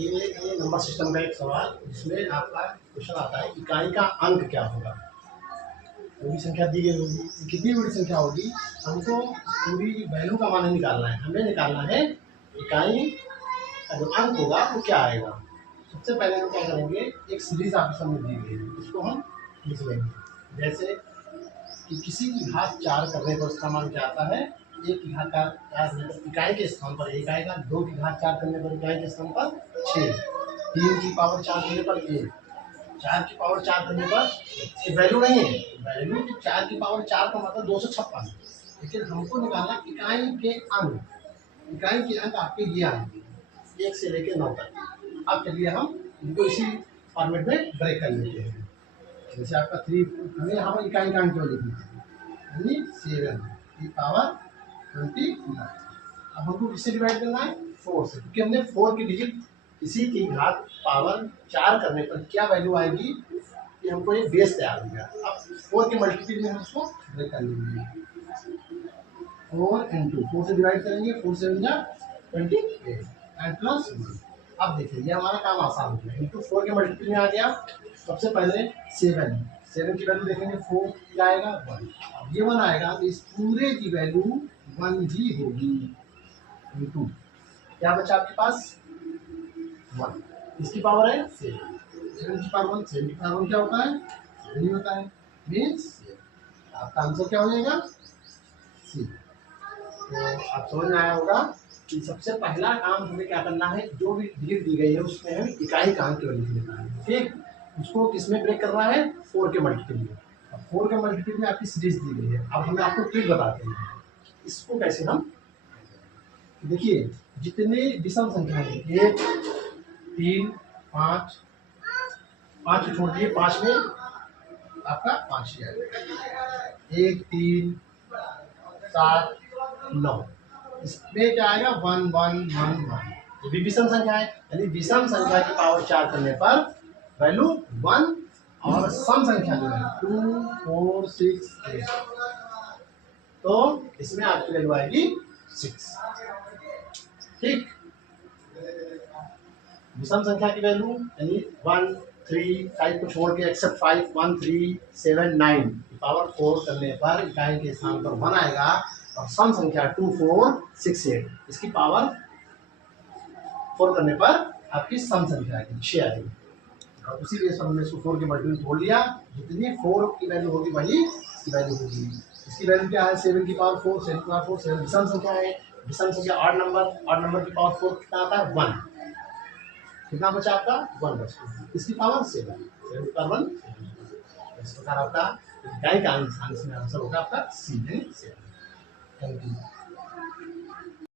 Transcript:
ये number system का एक सवाल, जिसमें आपका क्वेश्चन आता है इकाई का अंक क्या होगा। कोई भी संख्या दी गई होगी, कितनी बड़ी संख्या होगी, हमको पूरी वैल्यू का मान निकालना है। हमें निकालना है इकाई का जो अंक होगा वो क्या आएगा। सबसे पहले हम क्या करेंगे, एक सीरीज आपके सामने दी गई है, उसको हम लिख लेंगे। जैसे कि किसी की घात 4 करने पर उसका मान क्या आता है, 1 की घात 4 इकाई के स्थान पर 1 आएगा, 2 की घात 4 करने पर इकाई के स्थान पर 6, 3 की पावर 4 करने पर 1, 4 की पावर 4 करने पर ये वैल्यू नहीं है, वैल्यू 4 की पावर 4 का मतलब 256। लेकिन हमको निकालना इकाई के अंक। इकाई के अंक आपके ये आएंगे 1 से लेकर 9 तक। अब चलिए हम इनको इसी फॉर्मेट में ब्रेक कर लेते हैं। जैसे आपका 3, हमें यहाँ पर इकाई का अंक क्यों लिखना है, यानी 7 की पावर 29। अब हमको किससे डिवाइड करना है, 4 से, क्योंकि हमने 4 की डिजिट इसी की घात पावर 4 करने पर क्या वैल्यू आएगी, ये हमको एक बेस तैयार हो गया। अब 4 के मल्टीपल में हम उसको ब्रेक कर लेंगे, 4 इंटू 4 से डिवाइड करेंगे, 4 से 28 एंड प्लस 1। अब देखिए ये हमारा काम आसान हो गया, इंटू 4 के मल्टीपल में आ गया। सबसे पहले 7 की वैल्यू देखेंगे, 4 क्या आएगा 1। अब ये 1 आएगा तो इस पूरे की वैल्यू 1 ही होगी। इंटू क्या बचा आपके पास 1, इसकी पावर है 7, 7 की पावर 1, 7 की पावर 1 क्या होता है 7 ही होता है, मीन्स आपका आंसर क्या हो जाएगा सी। तो आप समझ में आया होगा कि सबसे पहला काम हमें क्या करना है, जो भी डिजिट दी गई है उसमें हमें इकाई का अंक लिख लेना है। ठीक, उसको किसमें ब्रेक करना है, 4 के मल्टीपल में। अब 4 के मल्टीपल में आपकी सीरीज दी गई है। अब हम आपको ट्रिक बताते हैं इसको कैसे हम, देखिए जितने विषम संख्या है 1, 3, 5, 5 छोड़ दिए, 5 में आपका 5 ही आएगा, 1, 3, 7, 9, इसमें क्या आएगा 1, 1, 1, 1। ये भी विषम संख्या है, यानी विषम संख्या की पावर 4 करने पर वैल्यू 1, और सम संख्या जो है 2, 4, 6, 8, तो इसमें आपकी वैल्यू आएगी 6। ठीक, विषम संख्या की वैल्यू यानी 1, 3, 5 को छोड़ के एक्सेप्ट 5, 1, 3, 7, 9 पावर 4 करने पर इकाई के स्थान पर 1 आएगा, और सम संख्या 2, 4, 6, 8 इसकी पावर 4 करने पर आपकी सम संख्या आएगी 6 आएगी। और उसी लिए हमने इसको 4 के मल्टीपल तोड़ लिया, जितनी 4 की वैल्यू होगी वही इसकी वैल्यू होगी। इसकी वैल्यू क्या है 7 की पावर 4, 7 की पावर 4, 7 विषम संख्या है। विषम संख्या ऑड नंबर की पावर 4 कितना आता है 1, कितना बचा आपका 1 बचा, इसकी पावर 7, 7 की पावर 1। इस प्रकार आपका इकाई का आंसर होगा आपका सी है 7। Thank you.